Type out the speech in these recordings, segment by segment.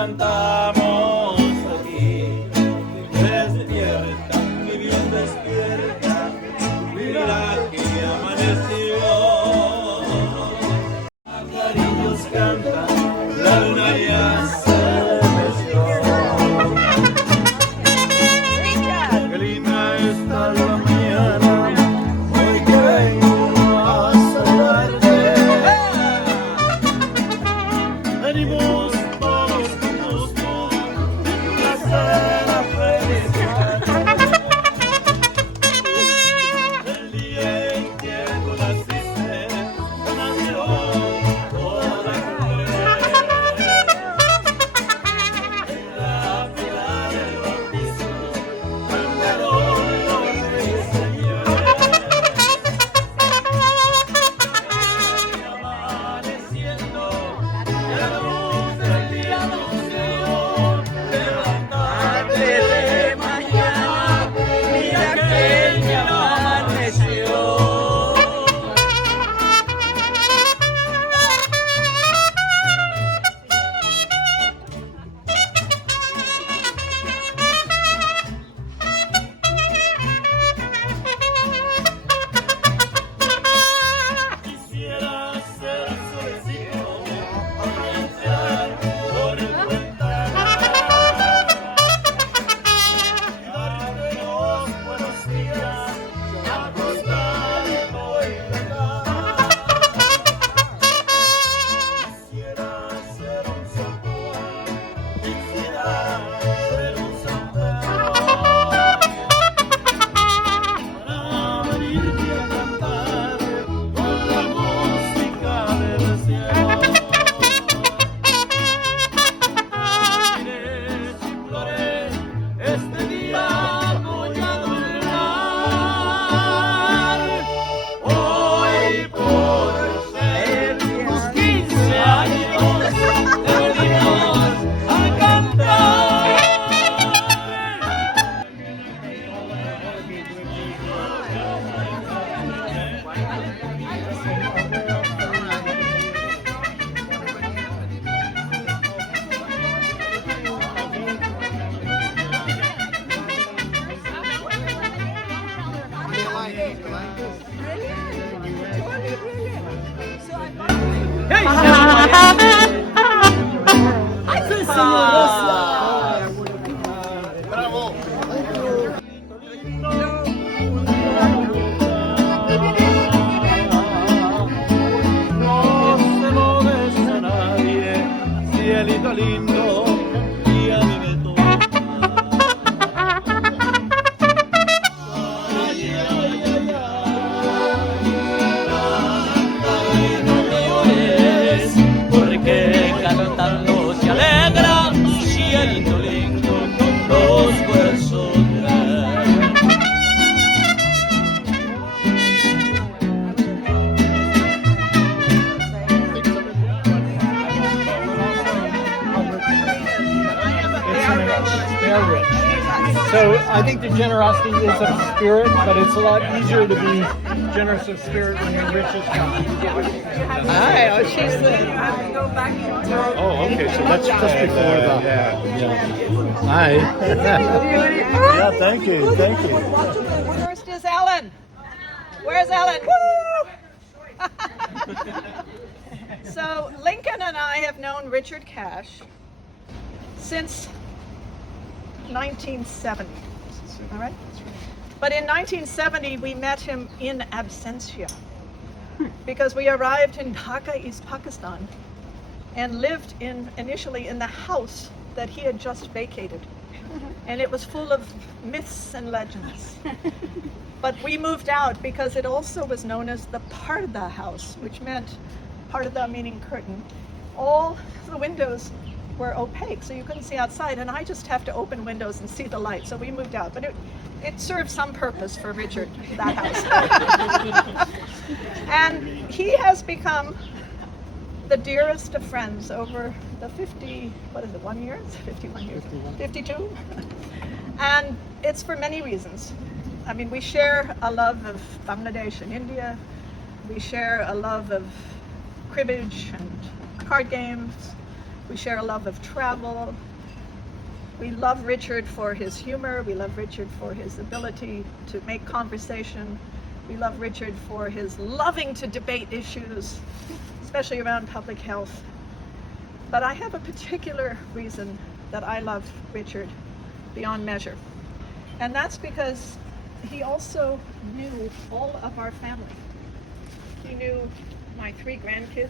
cantamos aquí. Despierta, mi bien despierta, mira que amaneció. Pajarillos cantan, la luna ya se metió. Qué linda está la mañana, hoy que vengo a saludarte. Venimos todos juntos, un placer a felicidad. El día en que tú naciste, nació toda mujer. En la fila del bautismo, cantaron los reyes señores. Y amaneciendo, ya la luz del día anunció, levantarte de mañana, mira que ya amaneció. Quisiera ser solecito, entrar por el ventanal y darte los buenos días, acostado en la cama. Quisiera ser un San Juan, quisiera ser un San Pedro, para venirte a cantar con la música del cielo. Mires y flores, este día voy a adorar. Hoy por ser tus 15 años, te venimos a cantar. No se molesta a nadie, cielito lindo, y a mí me toca. Ay, ay, ay, ay, no llores, porque cantando se alegra, cielito lindo, con los corazones. They're rich. So I think the generosity is of spirit, but it's a lot easier to be generous of spirit when you're rich as God. Hi, oh, she's the. Oh, okay. So that's just before the. Yeah. Hi. Yeah. Thank you. Thank you. First is Ellen. Where's Ellen? Woo! So Lincoln and I have known Richard Cash since 1970. All right? But in 1970, we met him in absentia because we arrived in Dhaka, East Pakistan, and lived initially in the house that he had just vacated. And it was full of myths and legends. But we moved out because it also was known as the Parda house, which meant Parda meaning curtain. All the windows were opaque, so you couldn't see outside, and I just have to open windows and see the light. So we moved out, but it served some purpose for Richard, that house. And he has become the dearest of friends over the 51 years? 51 years? 52? And it's for many reasons. I mean, we share a love of Bangladesh and India. We share a love of cribbage and card games. We share a love of travel. We love Richard for his humor. We love Richard for his ability to make conversation. We love Richard for his loving to debate issues, especially around public health. But I have a particular reason that I love Richard beyond measure. And that's because he also knew all of our family. He knew my 3 grandkids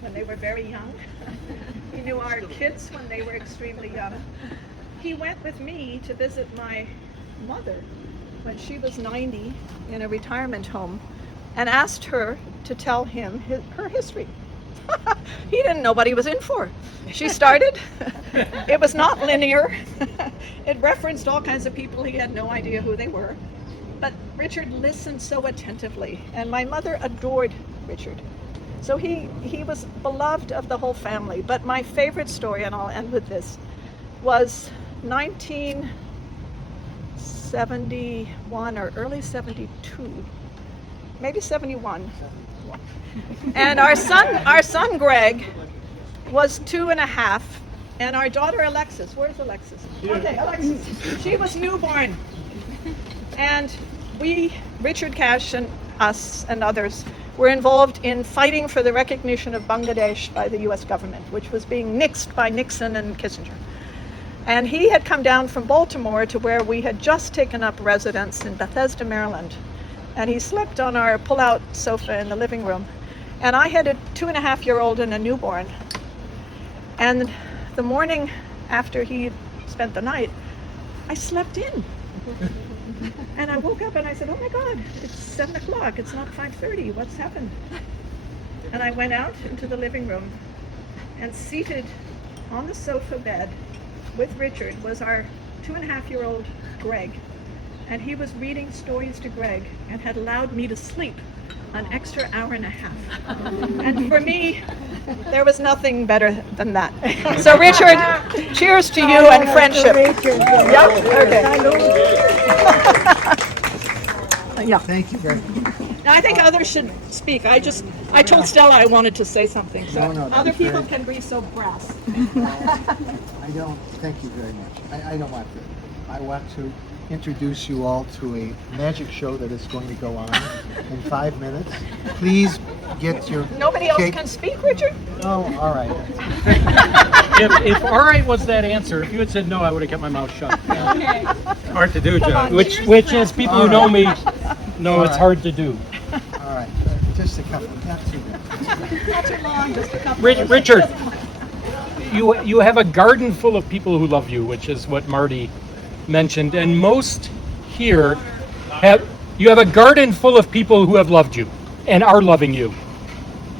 when they were very young. He knew our kids when they were extremely young. He went with me to visit my mother when she was 90 in a retirement home and asked her to tell him her history. He didn't know what he was in for. She started. It was not linear. It referenced all kinds of people. He had no idea who they were. But Richard listened so attentively, and my mother adored Richard. So he was beloved of the whole family. But my favorite story, and I'll end with this, was 1971 or early 72, maybe 71. And our son Greg was 2.5, and our daughter Alexis, where's Alexis? Okay, Alexis, she was newborn. And we, Richard Cash and us and others, were involved in fighting for the recognition of Bangladesh by the US government, which was being nixed by Nixon and Kissinger. And he had come down from Baltimore to where we had just taken up residence in Bethesda, Maryland. And he slept on our pull-out sofa in the living room. And I had a 2.5-year-old and a newborn. And the morning after he spent the night, I slept in. And I woke up and I said, oh my God, it's 7 o'clock, it's not 5:30, what's happened? And I went out into the living room, and seated on the sofa bed with Richard was our 2.5-year-old Greg. And he was reading stories to Greg and had allowed me to sleep an extra hour and a half. And for me, there was nothing better than that. So Richard, cheers to you and friendship. Yep. Okay. Yeah. Thank you very much. Now, I think others should speak. I told Stella I wanted to say something, so No, other people can be so brass. I don't, thank you very much. I don't want to. I want to introduce you all to a magic show that is going to go on in 5 minutes. Please get your Nobody else cake. can speak, Richard? Oh, all right. If all right was that answer, if you had said no, I would have kept my mouth shut. Okay. Hard to do, John. Which as people who know me know All it's right. hard to do. All right. Just a couple, not too minutes. Not too long, just a couple. Richard, you have a garden full of people who love you, which is what Marty mentioned, and most here have a garden full of people who have loved you and are loving you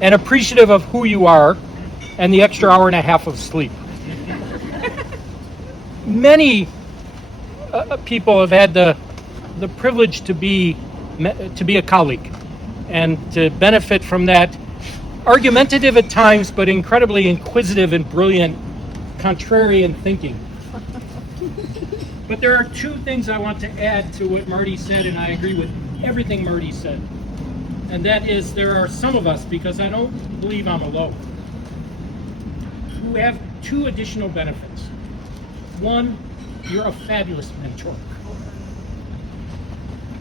and appreciative of who you are and the extra hour and a half of sleep. Many people have had the privilege to be a colleague and to benefit from that argumentative at times but incredibly inquisitive and brilliant contrarian thinking. But there are 2 things I want to add to what Marty said, and I agree with everything Marty said. And that is, there are some of us, because I don't believe I'm alone, who have 2 additional benefits. One, you're a fabulous mentor.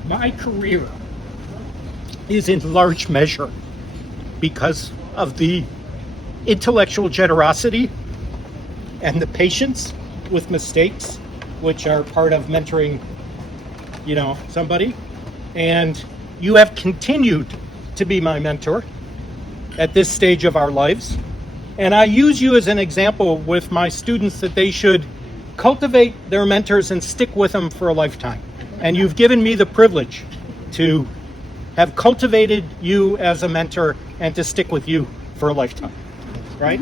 My career is in large measure because of the intellectual generosity and the patience with mistakes, which are part of mentoring, somebody. And you have continued to be my mentor at this stage of our lives. And I use you as an example with my students that they should cultivate their mentors and stick with them for a lifetime. And you've given me the privilege to have cultivated you as a mentor and to stick with you for a lifetime, right?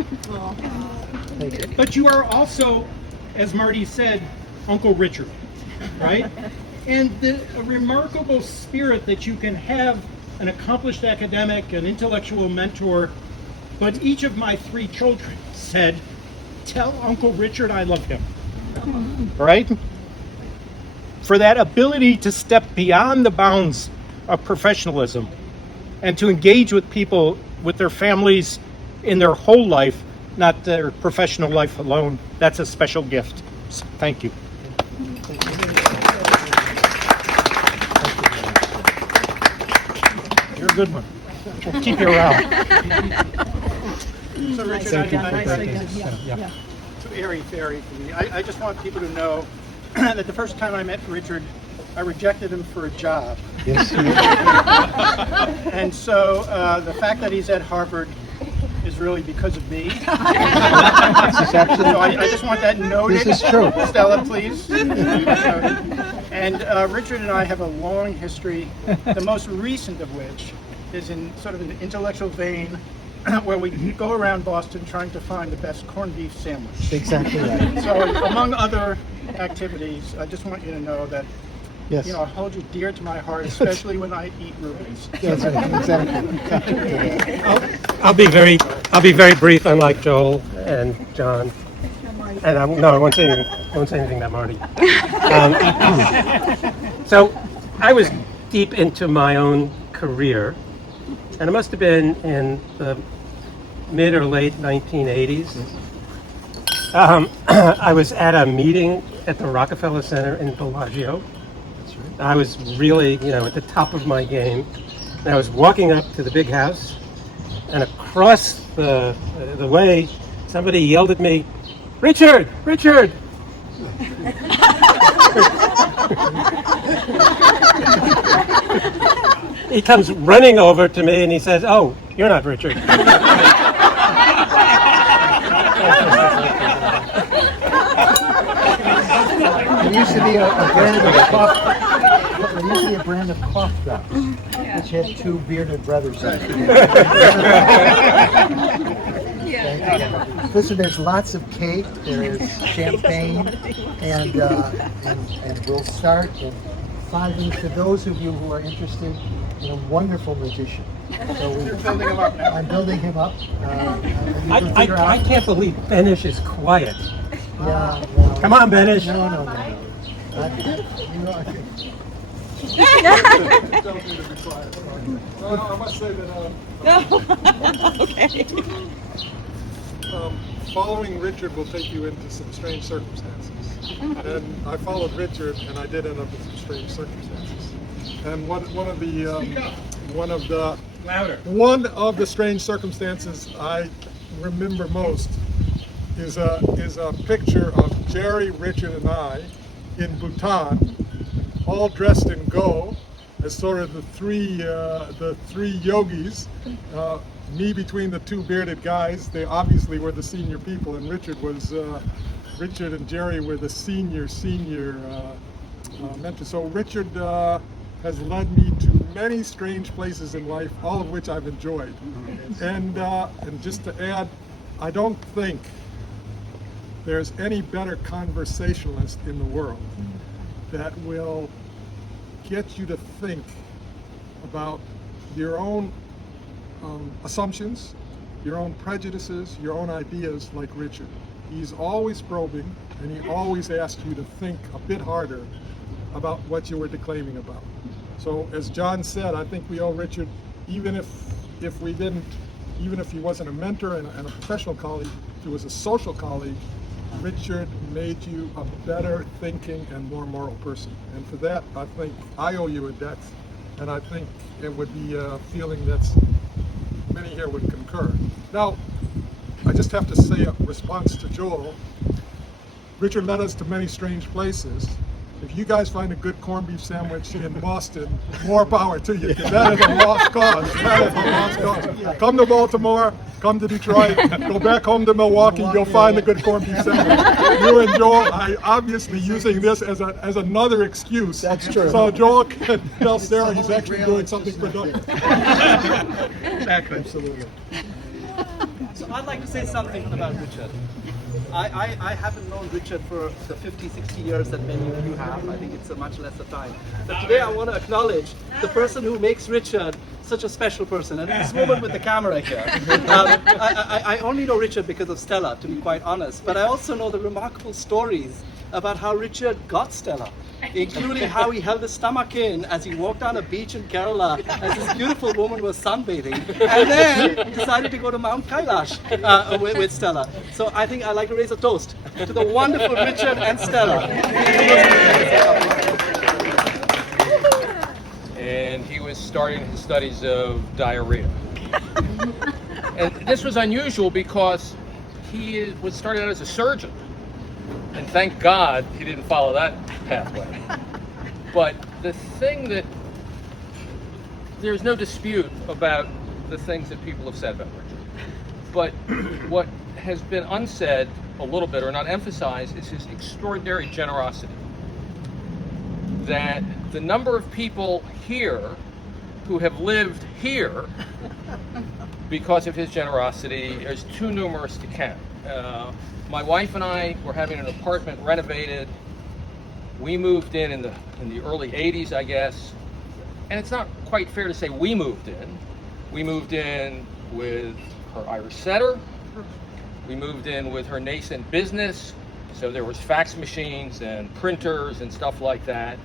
But you are also, as Marty said, Uncle Richard, right? And a remarkable spirit that you can have an accomplished academic, an intellectual mentor, but each of my 3 children said, tell Uncle Richard I love him, right? For that ability to step beyond the bounds of professionalism and to engage with people, with their families in their whole life not their professional life alone. That's a special gift. So, thank you. You're a good one. We'll keep you around. So Richard, too airy-fairy for me. I just want people to know that the first time I met Richard, I rejected him for a job. Yes, And so the fact that he's at Harvard is really because of me. So I just want that noted. This is true. Stella, please. And Richard and I have a long history, the most recent of which is in sort of an intellectual vein where we go around Boston trying to find the best corned beef sandwich. exactly right. So among other activities, I just want you to know that Yes. I hold you dear to my heart, especially when I eat Rubens. That's right. Exactly. I'll be very brief, unlike Joel and John. And I won't say anything about Marty. So I was deep into my own career, and it must have been in the mid or late 1980s. I was at a meeting at the Rockefeller Center in Bellagio. I was really, at the top of my game. And I was walking up to the big house, and across the way, somebody yelled at me, "Richard! Richard!" He comes running over to me and he says, "Oh, you're not Richard." There used to be a brand of cough. There used to be a brand of cough drops, which had two bearded brothers in it. Listen, there's lots of cake. There is champagne, and we'll start in 5 minutes. For those of you who are interested in a wonderful magician, so You're building him up now. I'm building him up. I can't believe Benish is quiet. Yeah, Come on, Benish. no. Well, I must say that following Richard will take you into some strange circumstances. And I followed Richard, and I did end up in some strange circumstances. And one of the strange circumstances I remember most is a picture of Jerry, Richard, and I in Bhutan, all dressed in go, as sort of the three yogis. Me between the two bearded guys. They obviously were the senior people, and Richard and Jerry were the senior mentors. So Richard has led me to many strange places in life, all of which I've enjoyed. And just to add, I don't think there's any better conversationalist in the world that will get you to think about your own assumptions, your own prejudices, your own ideas like Richard. He's always probing, and he always asks you to think a bit harder about what you were declaiming about. So as John said, I think we owe Richard, even if he wasn't a mentor and a professional colleague, if he was a social colleague, Richard made you a better thinking and more moral person. And for that, I think I owe you a debt, and I think it would be a feeling that's many here would concur. Now, I just have to say a response to Joel. Richard led us to many strange places. If you guys find a good corned beef sandwich in Boston, more power to you, because that is a lost cause. That is a lost cause. Come to Baltimore, come to Detroit, go back home to Milwaukee, you'll find a good corned beef sandwich. You and Joel are obviously using this as another excuse. That's true. So Joel can tell Sarah he's actually doing something productive. Exactly. Absolutely. So I'd like to say something about Richard. I haven't known Richard for the 50, 60 years that many of you have. I think it's a much lesser time. But today I want to acknowledge the person who makes Richard such a special person. And this woman with the camera here. I only know Richard because of Stella, to be quite honest. But I also know the remarkable stories about how Richard got Stella, including how he held his stomach in as he walked down a beach in Kerala as this beautiful woman was sunbathing, and then decided to go to Mount Kailash with Stella. So I think I'd like to raise a toast to the wonderful Richard and Stella. And he was starting his studies of diarrhea. And this was unusual because he was started out as a surgeon. And thank God he didn't follow that pathway. But the thing that, there's no dispute about the things that people have said about Richard. But what has been unsaid a little bit or not emphasized is his extraordinary generosity. That the number of people here who have lived here because of his generosity is too numerous to count. My wife and I were having an apartment renovated. We moved in the early 80s, I guess. And it's not quite fair to say we moved in. We moved in with her Irish setter. We moved in with her nascent business. So there was fax machines and printers and stuff like that.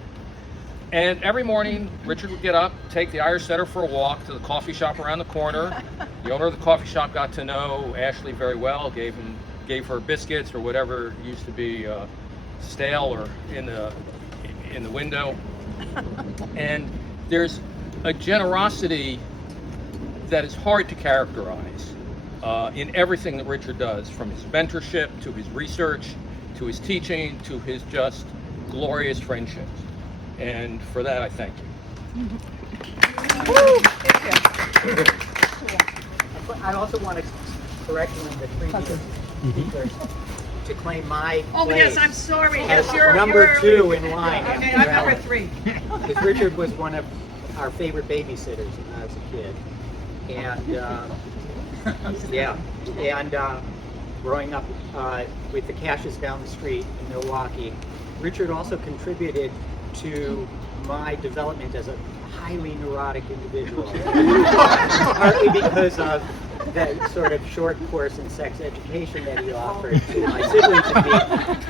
And every morning, Richard would get up, take the Irish setter for a walk to the coffee shop around the corner. The owner of the coffee shop got to know Ashley very well, gave her biscuits or whatever used to be stale or in the window. And there's a generosity that is hard to characterize in everything that Richard does, from his mentorship to his research, to his teaching, to his just glorious friendships. And for that, I thank you. I also want to correct you in the previous speakers to claim my Oh, place yes, I'm sorry. as Yes, you're number 2 in line. Okay, I'm number 3. Because Richard was one of our favorite babysitters when I was a kid. And growing up with the Cashes down the street in Milwaukee, Richard also contributed to my development as a highly neurotic individual, partly because of the sort of short course in sex education that he offered to my siblings and me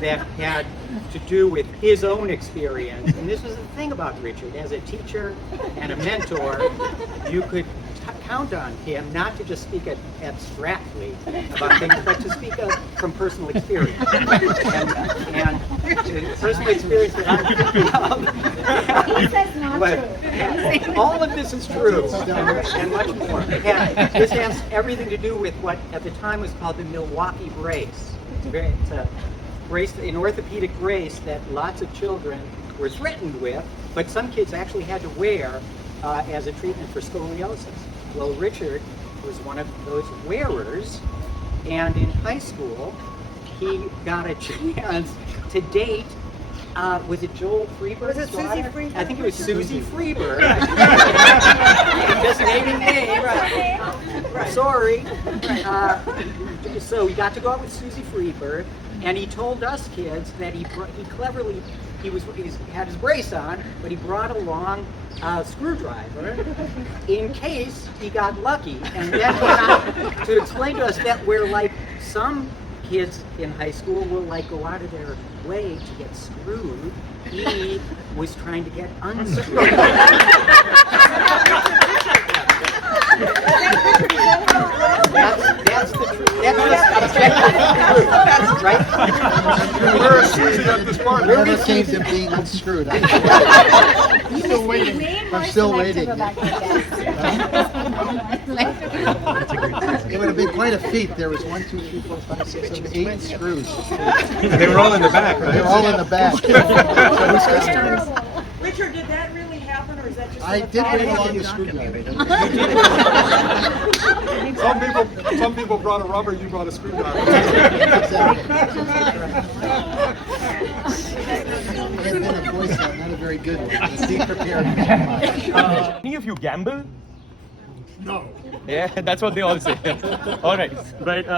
that had to do with his own experience. And this was the thing about Richard. As a teacher and a mentor, you could count on him not to just speak abstractly about things, but to speak from personal experience. And the personal experience that I'm thinking of. He says not true. All of this is true, and much more. And this has everything to do with what at the time was called the Milwaukee brace. It's a brace, an orthopedic brace that lots of children were threatened with, but some kids actually had to wear as a treatment for scoliosis. Well, Richard was one of those wearers, and in high school, he got a chance to date, was it Joel Freeberg's Was it daughter? Susie Freeberg? I think it was Susie Freeberg. Just naming names. Right. Sorry. So he got to go out with Susie Freeberg, and he told us kids that he cleverly, he had his brace on, but he brought along a screwdriver in case he got lucky. And then went on to explain to us that we're like some kids in high school will like go out of their way to get screwed. He was trying to get unscrewed. That's the truth. That's the truth, right? Where is Susie at this party? Never came to being unscrewed. Still waiting. I'm still waiting. It would have been quite a feat. There was 1, 2, 3, 4, 5, 6, 7, 8 screws. They were all in the back, They were all in the back. Richard, did that really happen, or is that just I did bring along the screwdriver. Some people brought a rubber, you brought a screwdriver. It had been a Boy Scout, not a very good one. Be prepared. Any of you gamble? No. Yeah, that's what they all say. All right, but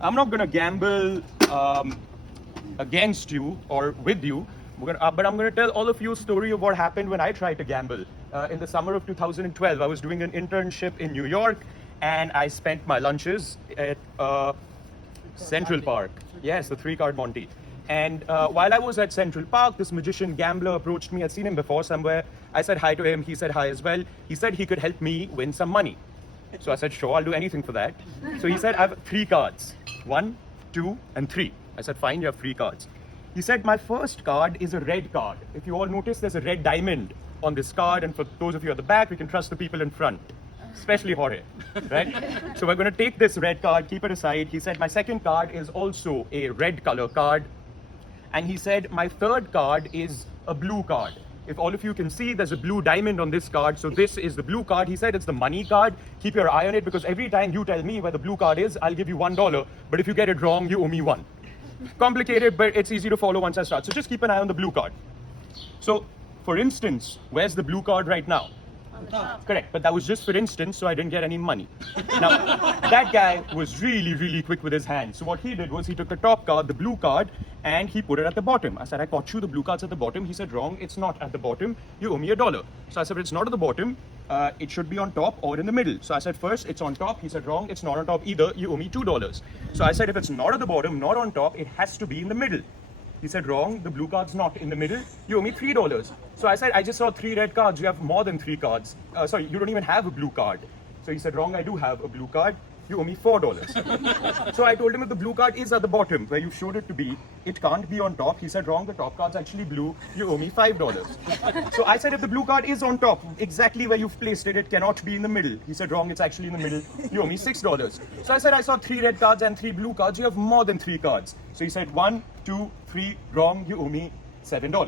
I'm not gonna gamble against you or with you, but I'm gonna tell all of you a story of what happened when I tried to gamble. In the summer of 2012, I was doing an internship in New York, and I spent my lunches at Central Park. Yes, the 3-card Monty. And while I was at Central Park, this magician gambler approached me. I'd seen him before somewhere. I said hi to him. He said hi as well. He said he could help me win some money. So I said, sure, I'll do anything for that. So he said, I have 3 cards. 1, 2, and 3. I said, fine, you have 3 cards. He said, my first card is a red card. If you all notice, there's a red diamond on this card. And for those of you at the back, we can trust the people in front, especially Jorge, right? So we're going to take this red card, keep it aside. He said, my second card is also a red color card. And he said, my third card is a blue card. If all of you can see, there's a blue diamond on this card. So this is the blue card. He said it's the money card. Keep your eye on it, because every time you tell me where the blue card is, I'll give you $1. But if you get it wrong, you owe me 1. Complicated, but it's easy to follow once I start. So just keep an eye on the blue card. So for instance, where's the blue card right now? Correct, but that was just for instance, so I didn't get any money. Now, that guy was really, really quick with his hands. So what he did was he took the top card, the blue card, and he put it at the bottom. I said, I caught you, the blue card's at the bottom. He said, wrong, it's not at the bottom. You owe me $1. So I said, but it's not at the bottom. It should be on top or in the middle. So I said, first, it's on top. He said, wrong, it's not on top either. You owe me $2. So I said, if it's not at the bottom, not on top, it has to be in the middle. He said, wrong, the blue card's not in the middle. You owe me $3. So I said, I just saw 3 red cards. You have more than 3 cards. Sorry, you don't even have a blue card. So he said, wrong, I do have a blue card. You owe me $4. So I told him if the blue card is at the bottom, where you showed it to be, it can't be on top. He said, wrong, the top card's actually blue. You owe me $5. So I said, if the blue card is on top, exactly where you've placed it, it cannot be in the middle. He said, wrong, it's actually in the middle. You owe me $6. So I said, I saw 3 red cards and 3 blue cards. You have more than 3 cards. So he said, 1, 2, 3, wrong, you owe me $7.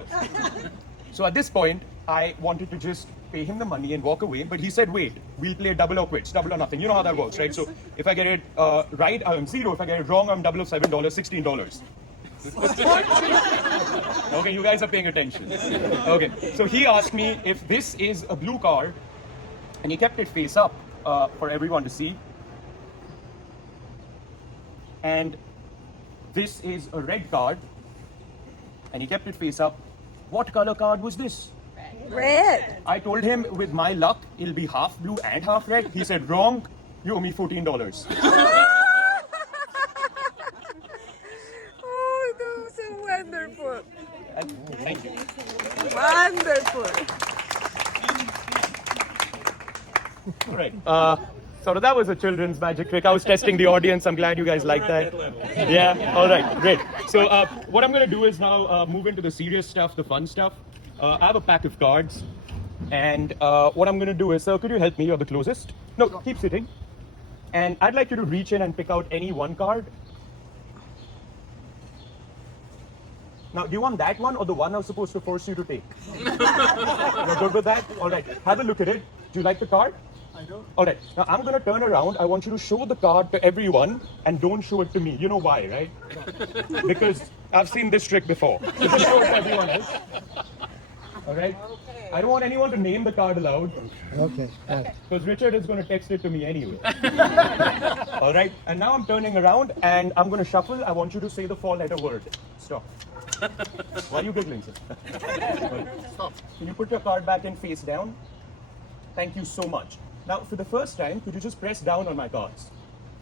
So at this point, I wanted to just pay him the money and walk away, but he said, wait, we'll play double or quits, double or nothing. You know how that works, right? So if I get it right, I'm 0. If I get it wrong, I'm double of $7, $16. Okay, you guys are paying attention. Okay, so he asked me if this is a blue card, and he kept it face up for everyone to see. And this is a red card, and he kept it face up. What color card was this? Red. I told him with my luck, it'll be half blue and half red. He said, wrong, you owe me $14. Oh, that was so wonderful. Thank you. Wonderful. All right. So that was a children's magic trick. I was testing the audience. I'm glad you guys liked that. Yeah. All right. Great. So what I'm going to do is now move into the serious stuff, the fun stuff. I have a pack of cards, and what I'm going to do is, sir, could you help me? You're the closest. No, keep sitting. And I'd like you to reach in and pick out any one card. Now, do you want that one or the one I was supposed to force you to take? You're good with that? All right. Have a look at it. Do you like the card? I do. All right. Now, I'm going to turn around. I want you to show the card to everyone and don't show it to me. You know why, right? Because I've seen this trick before. So just show it to everyone else. All right? I don't want anyone to name the card aloud. Okay. Because Richard is going to text it to me anyway. All right? And now I'm turning around and I'm going to shuffle. I want you to say the 4-letter word. Stop. Why are you giggling, sir? Stop. Can you put your card back and face down? Thank you so much. Now, for the first time, could you just press down on my cards?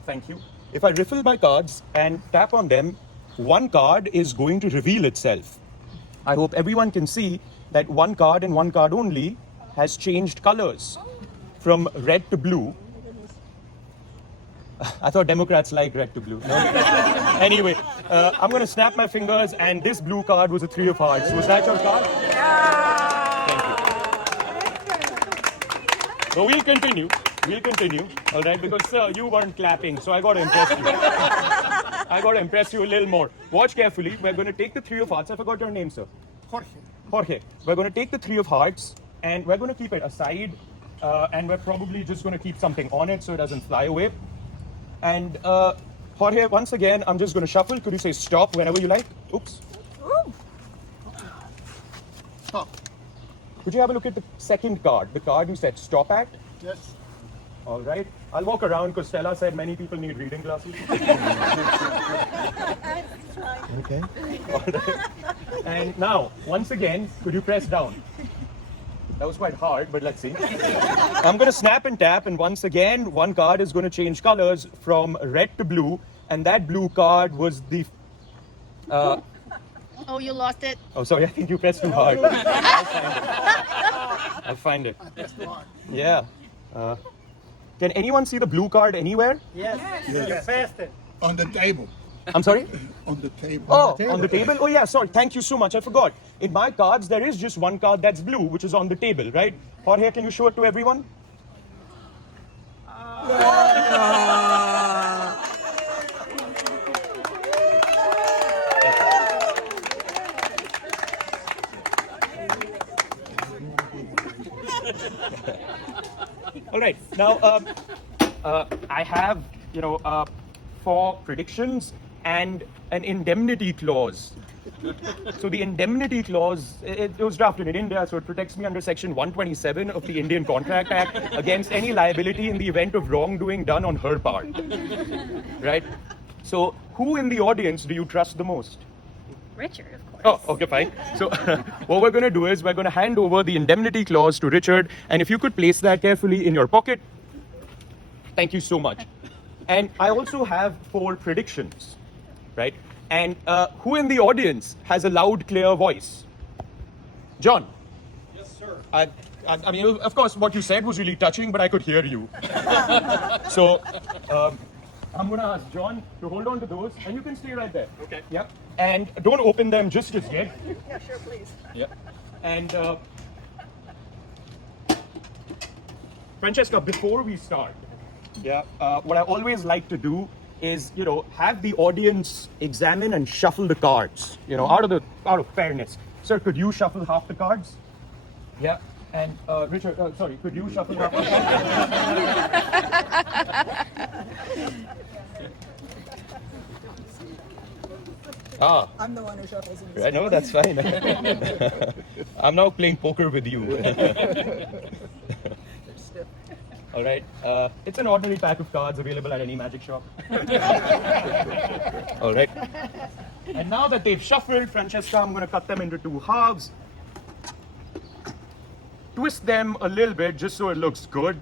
Thank you. If I riffle my cards and tap on them, one card is going to reveal itself. I hope everyone can see that one card and one card only has changed colors from red to blue. I thought Democrats like red to blue. No? Anyway, I'm going to snap my fingers, and this blue card was a 3 of hearts. Was that your card? Thank you. So we'll continue. We'll continue. All right, because sir, you weren't clapping, so I got to impress you. I got to impress you a little more. Watch carefully. We're going to take the 3 of hearts. I forgot your name, sir. Jorge. We're going to take the 3 of hearts, and we're going to keep it aside, and we're probably just going to keep something on it so it doesn't fly away. And Jorge, once again, I'm just going to shuffle. Could you say stop whenever you like? Oops. Ooh. Stop. Could you have a look at the second card, the card you said stop at? Yes. All right. I'll walk around because Stella said many people need reading glasses. Okay. All right. And now, once again, could you press down? That was quite hard, but let's see. I'm going to snap and tap, and once again, one card is going to change colors from red to blue, and that blue card was the Oh, you lost it. Oh, sorry, I think you pressed too hard. I'll find it. Yeah. Can anyone see the blue card anywhere? On the table. I'm sorry? On the table. Oh, on the table? Oh, yeah, sorry. Thank you so much. I forgot. In my cards, there is just one card that's blue, which is on the table, right? Jorge, can you show it to everyone? All right. Now, I have, 4 predictions and an indemnity clause. So the indemnity clause, it was drafted in India, so it protects me under Section 127 of the Indian Contract Act against any liability in the event of wrongdoing done on her part. Right? So who in the audience do you trust the most? Richard, of course. Oh, okay, fine. So what we're going to do is we're going to hand over the indemnity clause to Richard, and if you could place that carefully in your pocket. Thank you so much. And I also have 4 predictions, right? And who in the audience has a loud, clear voice? John? Yes, sir. I mean, of course, what you said was really touching, but I could hear you. So I'm going to ask John to hold on to those, and you can stay right there. Okay. Yep. And don't open them just as yet. Yeah, sure, please. Yep. And Francesca, before we start, what I always like to do is, have the audience examine and shuffle the cards, out of fairness. Sir, could you shuffle half the cards? Yeah. And Richard, sorry, could you shuffle half the cards? I'm the one who shuffles in I know, that's fine. I'm now playing poker with you. All right. It's an ordinary pack of cards available at any magic shop. All right. And now that they've shuffled, Francesca, I'm going to cut them into 2 halves. Twist them a little bit just so it looks good.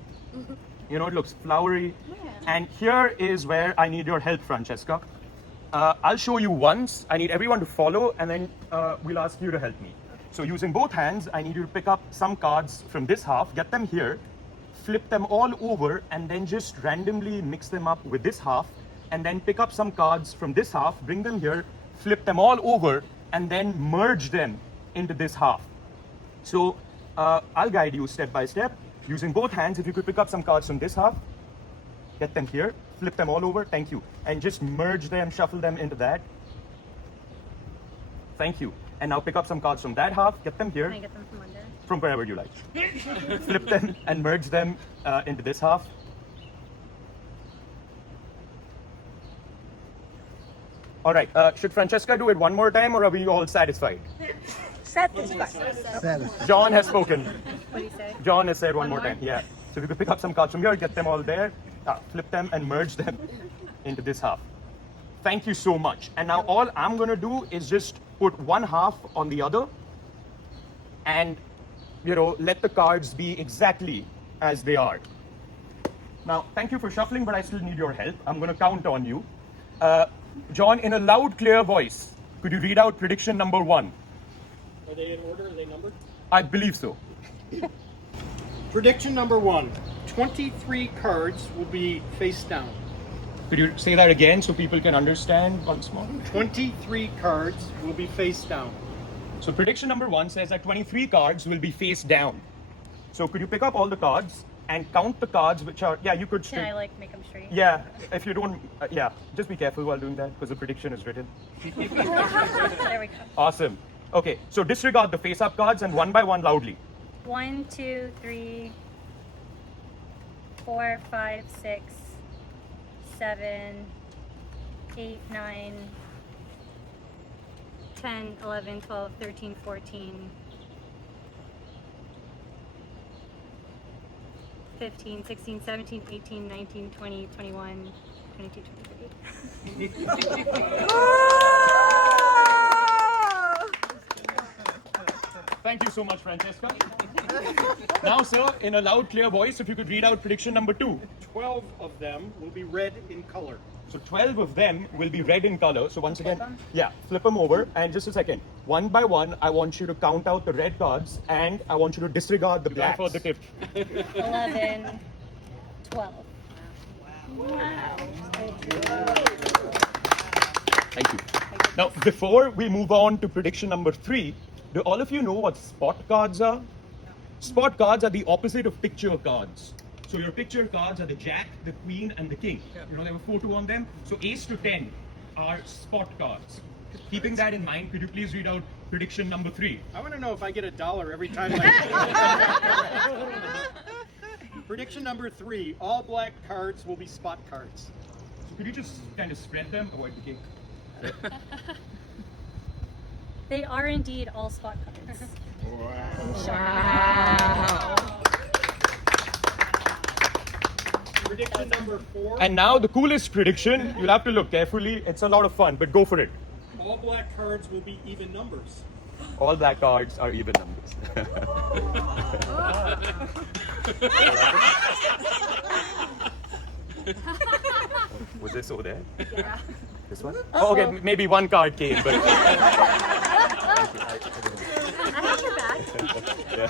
It looks flowery. And here is where I need your help, Francesca. I'll show you once. I need everyone to follow, and then we'll ask you to help me. So using both hands, I need you to pick up some cards from this half, get them here, flip them all over, and then just randomly mix them up with this half, and then pick up some cards from this half, bring them here, flip them all over, and then merge them into this half. So I'll guide you step by step. Using both hands, if you could pick up some cards from this half, get them here, flip them all over, thank you. And just merge them, shuffle them into that. Thank you. And now pick up some cards from that half, get them here. Can I get them from under? From wherever you like. Flip them and merge them into this half. All right, should Francesca do it one more time, or are we all satisfied? Satisfied. John has spoken. What do you say? John has said one more time, yeah. So if you could pick up some cards from here, get them all there, flip them and merge them into this half. Thank you so much. And now all I'm going to do is just put one half on the other and, let the cards be exactly as they are. Now, thank you for shuffling, but I still need your help. I'm going to count on you. John, in a loud, clear voice, could you read out prediction number 1? Are they in order? Are they numbered? I believe so. Prediction number 1. 23 cards will be face down. Could you say that again so people can understand once more? 23 cards will be face down. So prediction number 1 says that 23 cards will be face down. So could you pick up all the cards and count the cards which are, you could Can I make them straight? Yeah, if you don't, just be careful while doing that because the prediction is written. There we go. Awesome. Okay, so disregard the face-up cards and one by one loudly. 1, 2, 3, 4, 5, 6, 7, 8, 9, 10, 11, 12, 13, 14, 15, 16, 17, 18, 19, 20, 21, 22, 23. Thank you so much, Francesca. Now, sir, in a loud, clear voice, if you could read out prediction number 2. 12 of them will be red in color. So 12 of them will be red in color. So once again, yeah, flip them over. And just a second, one by one, I want you to count out the red cards and I want you to disregard the black for the tip. 11, 12. Thank you. Now, before we move on to prediction number 3, do all of you know what spot cards are? Spot cards are the opposite of picture cards. So your picture cards are the jack, the queen, and the king. You know, there were 4 on them. So ace to 10 are spot cards. Keeping that in mind, could you please read out prediction number 3? I want to know if I get $1 every time Prediction number 3, all black cards will be spot cards. So could you just kind of spread them? Avoid the king. They are indeed all spot cards. Prediction number 4, And now the coolest prediction, you'll have to look carefully. It's a lot of fun, but go for it. all black cards will be even numbers. All black cards are even numbers. Was this over there? Yeah. This one? Oh, okay, maybe one card came, but I have your back.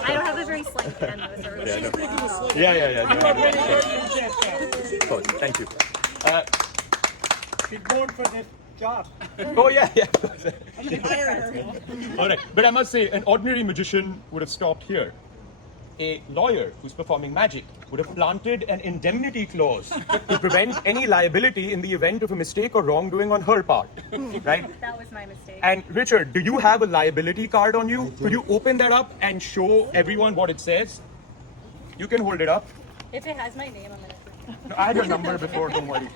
I don't have a very slight hand though, so yeah. Oh, thank you. She's born for this job. Oh yeah. All right, but I must say, an ordinary magician would have stopped here. A lawyer who's performing magic would have planted an indemnity clause to prevent any liability in the event of a mistake or wrongdoing on her part, right? that was my mistake. And Richard, do you have a liability card on you? Could you open that up and show everyone what it says? You can hold it up. If it has my name, I'm gonna. No, I had your number before, don't worry.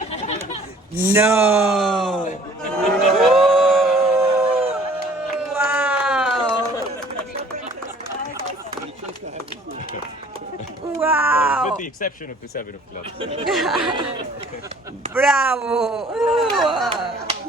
No. Wow. With the exception of the 7 of clubs. Bravo. Ooh.